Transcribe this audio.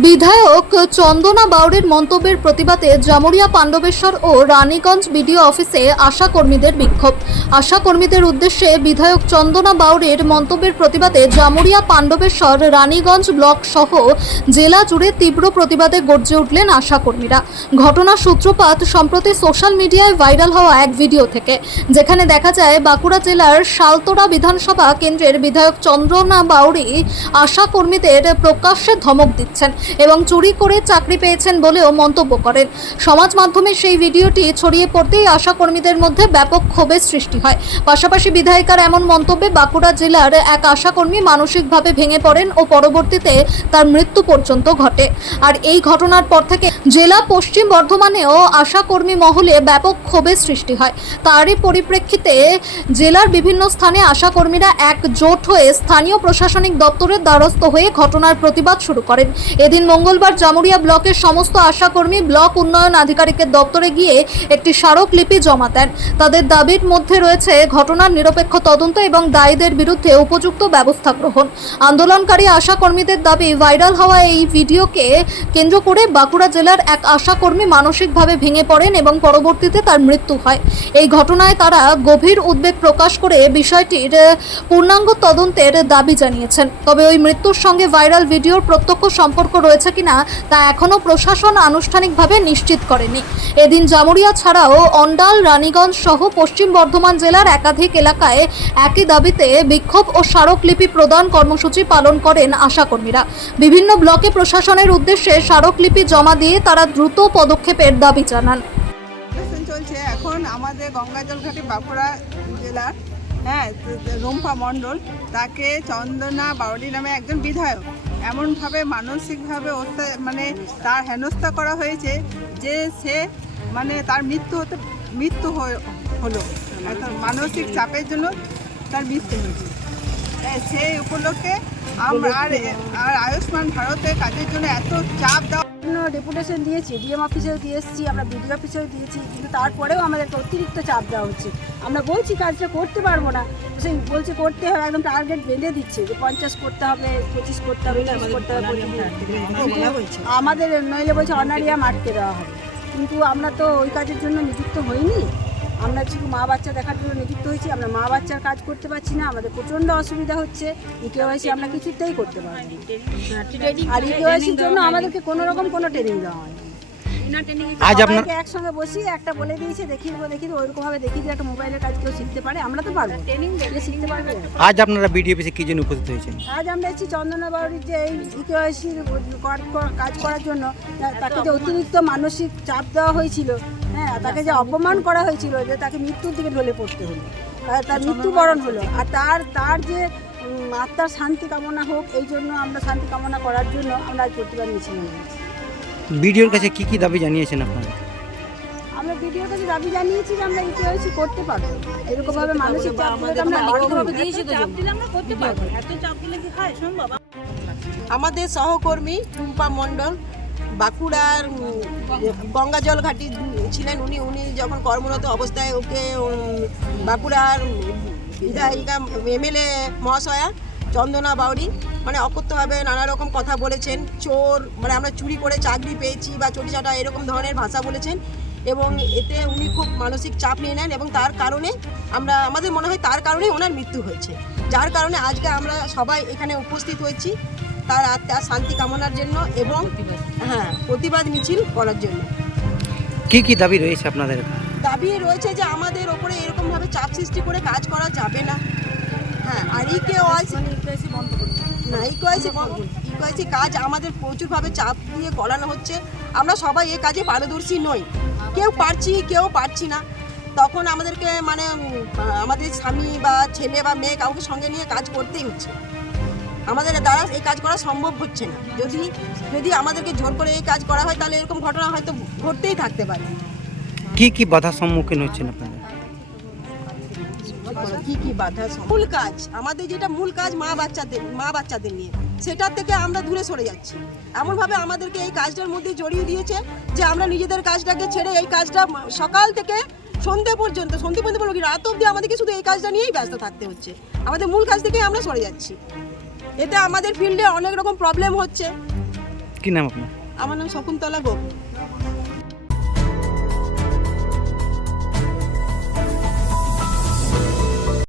বিধায়ক চন্দনা বাউরের মন্তব্যের প্রতিবাদে জামুরিয়া পাণ্ডবেশ্বর ও রানীগঞ্জ বিডিও অফিসে আশা কর্মীদের বিক্ষোভ। আশা কর্মীদের উদ্দেশ্যে বিধায়ক চন্দনা বাউরের মন্তব্যের প্রতিবাদে জামুরিয়া পাণ্ডবেশ্বর রানীগঞ্জ ব্লক সহ জেলা জুড়ে তীব্র প্রতিবাদে গর্জে উঠলেন আশা কর্মীরা। ঘটনার সূত্রপাত সম্প্রতি সোশ্যাল মিডিয়ায় ভাইরাল হওয়া এক ভিডিও থেকে, যেখানে দেখা যায় বাঁকুড়া জেলার শালতোড়া বিধানসভা কেন্দ্রের বিধায়ক চন্দনা বাউরি আশা কর্মীদের প্রকাশ্যে ধমক দিচ্ছেন এবং চুরি করে চাকরি পেয়েছেন বলেও মন্তব্য করেন। সমাজ মাধ্যমে সেই ভিডিওটি ছড়িয়ে পড়তেই আশা কর্মীদের মধ্যে ব্যাপক ক্ষোভের সৃষ্টি হয়। পাশাপাশি বিধায়িকার এমন মন্তব্যে বাঁকুড়া জেলার এক আশাকর্মী মানসিকভাবে ভেঙে পড়েন ও পরবর্তীতে তার মৃত্যু পর্যন্ত ঘটে। আর এই ঘটনার পর থেকে জেলা পশ্চিম বর্ধমানেও আশাকর্মী মহলে ব্যাপক ক্ষোভের সৃষ্টি হয়। তারই পরিপ্রেক্ষিতে জেলার বিভিন্ন স্থানে আশাকর্মীরা একজোট হয়ে স্থানীয় প্রশাসনিক দপ্তরের দ্বারস্থ হয়ে ঘটনার প্রতিবাদ শুরু করেন। এদিন মঙ্গলবার জামুরিয়া ব্লকের সমস্ত আশাকর্মী ব্লক উন্নয়ন আধিকারিকের দপ্তরে গিয়ে একটি স্মারকলিপি জমা দেন। তাদের দাবির মধ্যে রয়েছে ঘটনার নিরপেক্ষ তদন্ত এবং দায়ীদের বিরুদ্ধে উপযুক্ত ব্যবস্থা গ্রহণ। আন্দোলনকারী আশাকর্মীদের দাবি, ভাইরাল হওয়া এই ভিডিওকে কেন্দ্র করে বাঁকুড়া জেলার এক আশাকর্মী মানসিকভাবে ভেঙে পড়েন এবং পরবর্তীতে তার মৃত্যু হয়। এই ঘটনায় তারা গভীর উদ্বেগ প্রকাশ করে বিষয়টির পূর্ণাঙ্গ তদন্তের দাবি জানিয়েছেন। তবে ওই মৃত্যুর সঙ্গে ভাইরাল ভিডিওর প্রত্যক্ষ সম্পর্ক রয়েছে কিনা তা এখনও প্রশাসন আনুষ্ঠানিকভাবে নিশ্চিত করেনি। এদিন জামুরিয়া ছাড়াও অন্ডাল, রানীগঞ্জ সহ পশ্চিম বর্ধমান জেলার একাধিক এলাকায় একই দাবিতে বিক্ষোভ ও স্মারকলিপি প্রদান কর্মসূচি পালন করেন আশাকর্মীরা। বিভিন্ন ব্লকে প্রশাসনের উদ্দেশ্যে স্মারকলিপি জমা দিয়ে তারা দ্রুত পদক্ষেপের দাবি জানান। চলছে এখন আমাদের গঙ্গাজলঘাটি বাঁকুড়া জেলার রুম্পা মণ্ডল, তাকে চন্দনা বাউরি নামে একজন বিধায়ক এমনভাবে মানসিকভাবে তার হেনস্থা করা হয়েছে যে সে তার মৃত্যু হলো। মানসিক চাপের জন্য তার মৃত্যু হয়েছে। সেই উপলক্ষে আর আয়ুষ্মান ভারতের কাজের জন্য এত চাপ দেওয়া, ডেপুটেশন দিয়েছি, ডিএম অফিসেও দিয়ে এসেছি, আমরা বিডিও অফিসেও দিয়েছি, কিন্তু তারপরেও আমাদেরকে অতিরিক্ত চাপ দেওয়া হচ্ছে। আমরা বলছি কাজটা করতে পারবো না, সেই বলছে করতে হবে, একদম টার্গেট বেঁধে দিচ্ছে যে 50 করতে হবে, 25 করতে হবে, 30 করতে হবে। আমাদের নইলে বলছে অনারিয়াম আটকে দেওয়া হবে, কিন্তু আমরা তো ওই কাজের জন্য নিযুক্ত হইনি। আমরা শুধু মা বাচ্চা দেখার জন্য নিযুক্ত হয়েছি। আমরা মা বাচ্চার কাজ করতে পারছি না, আমাদের প্রচণ্ড অসুবিধা হচ্ছে। ইকেওয়াইসি আমরা কিছুতেই করতে পারছি না, আর ইকেওয়াইসির জন্য আমাদেরকে কোনো রকম কোনো ট্রেনিং দেওয়া হয়। আজ আপনাকে একসঙ্গে বসিয়ে একটা বলে দিয়েছে, দেখিয়ে ওইরকম ভাবে দেখিয়ে দিয়ে একটা মোবাইলের কাজ কেউ শিখতে পারে, আমরা তো পারবো, ট্রেনিং দেখলে শিখতে পারবে। আজ আপনারা বিডিও অফিসে কি জন্য উপস্থিত হয়েছেন? আজ আমরা এসেছি চন্দনা বাউরির যে এই ইকেওয়াইসির কাজ করার জন্য, তাকে যে অতিরিক্ত মানসিক চাপ দেওয়া হয়েছিল, তাকে যে অপমান করা হয়েছিল, যে তাকে মৃত্যুর দিকে ঢলে পড়তে হলো, তার মৃত্যুবরণ হলো, আর তার যে আত্মার শান্তি কামনা হোক, এই জন্য আমরা শান্তি কামনা করার জন্য আমরা আজ প্রতিবাদ মিছিল নিয়েছি। বিডিওর কাছে কি কি দাবি জানিয়েছেন আপনারা? আমরা বিডিওর কাছে দাবি জানিয়েছি যে আমরা ইকেওয়াইসি করতে পারবো, এরকম ভাবে মানসিক চাপ করতে পারবো। এত চাপ দিলে কি হয় সম্ভব? আমাদের সহকর্মী রুম্পা মণ্ডল বাঁকুড়ার গঙ্গাজল ঘাটি ছিলেন। উনি যখন কর্মরত অবস্থায় ওকে বাঁকুড়ার বিধায়িকা এমএলএ মহাশয়া চন্দনা বাউরি অকথ্যভাবে নানা রকম কথা বলেছেন। চোর, আমরা চুরি করে চাকরি পেয়েছি বা চটিচাটা এরকম ধরনের ভাষা বলেছেন, এবং এতে উনি খুব মানসিক চাপ নিয়ে নেন, এবং তার কারণে আমাদের মনে হয় তার কারণে ওনার মৃত্যু হয়েছে। যার কারণে আজকে আমরা সবাই এখানে উপস্থিত হয়েছি তার আত্মার শান্তি কামনার জন্য এবং প্রতিবাদ মিছিল করার জন্য। কি কি দাবি রয়েছে আপনাদের? দাবি রয়েছে যে আমাদের ওপরে এরকমভাবে চাপ সৃষ্টি করে কাজ করা যাবে না। আর ইকেওয়াইসি কাজ আমাদের প্রচুরভাবে চাপ দিয়ে করানো হচ্ছে। আমরা সবাই এই কাজে পারদর্শী নই, কেউ পারছি কেউ পারছি না। তখন আমাদেরকে আমাদের স্বামী বা ছেলে বা মেয়ে কাউকে সঙ্গে নিয়ে কাজ করতেই হচ্ছে। আমাদের দ্বারা এই কাজ করা সম্ভব হচ্ছে না। যদি আমাদেরকে জোর করে এই কাজ করা হয়, তাহলে এরকম ঘটনা হয়তো ঘটতেই থাকতে পারে। কি কি বাধার সম্মুখীন হচ্ছেন আপনারা? কি বাধা? মূল কাজ, আমাদের যেটা মূল কাজ মা বাচ্চাদের নিয়ে, সেটার থেকে আমরা দূরে সরে যাচ্ছি। এমনভাবে আমাদেরকে এই কাজটার মধ্যে জড়িয়ে দিয়েছে যে আমরা নিজেদের কাজটাকে ছেড়ে এই কাজটা সকাল থেকে সন্ধ্যে পর্যন্ত রাত অবধি আমাদেরকে শুধু এই কাজটা নিয়েই ব্যস্ত থাকতে হচ্ছে। আমাদের মূল কাজ থেকে আমরা সরে যাচ্ছি। এতে আমাদের ফিল্ডে অনেক রকম প্রবলেম হচ্ছে। কি নাম আপনার? আমার নাম শকুন্তলা গোপ।